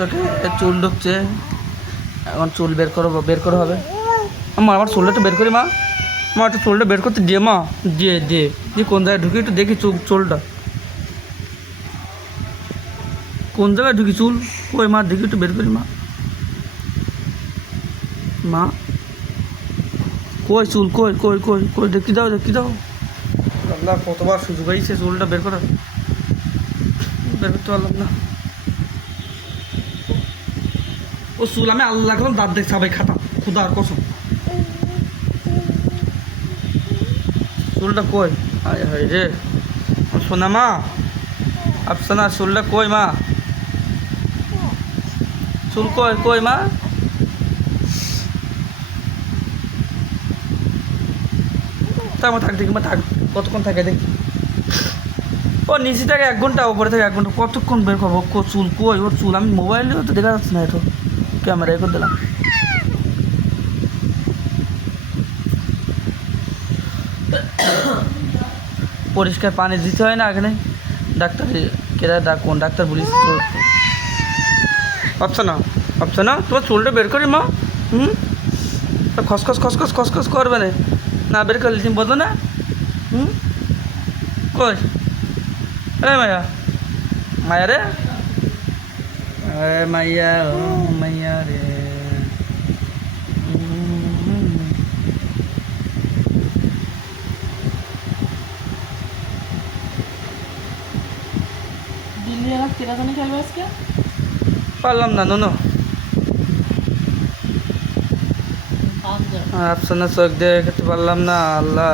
চোখে চুল ঢুকছে, এখন চুল বের করা হবে। মা আমার চুলটা একটু বের করি, মা মা একটু চুলটা বের করতে দিয়ে, মা দিয়ে দিয়ে দিয়ে কোন জায়গায় ঢুকি একটু দেখি চুলটা কোন জায়গায় ঢুকি চুল কই, মা দেখি একটু বের করি, মা মা কই চুল কই কই কই কই দেখি দাও আল্লাহ কতবার সুযোগ হয়েছে চুলটা বের করার, বের করতে পারলাম না। ও চুল আমি আল্লাহ করলাম দাঁত দেখ সবাই খাতা খুদার কসম, চুলটা কই, আয় হায় রে শোনা মা, আফসানা চুলটা কই মা, চুল কই কই মা, থাক মা থাক দেখি মা থাক, কতক্ষণ থাকে দেখি। ও নিচে থাকে 1 ঘন্টা, ওপরে থাকে 1 ঘন্টা, কতক্ষণ বের করবো চুল কই, ওর চুল আমি মোবাইলেও তো দেখা যাচ্ছে না, এটা ক্যামেরায় করে দিলাম। পরিষ্কার পানি দিতে হয় না এখানে, ডাক্তার কেরা কোন ডাক্তার বলিস ভাবছো না তোমার চুলটা বের করি মা, খসখস খসখস খসখস করবে না বের করলে তুমি বলো না, কই এ মায়া মায়া রে, মাইয়া ও মাইয়া রে, পারলাম না নো আফসানা চোখ দিয়ে খেতে পারলাম না আল্লাহ।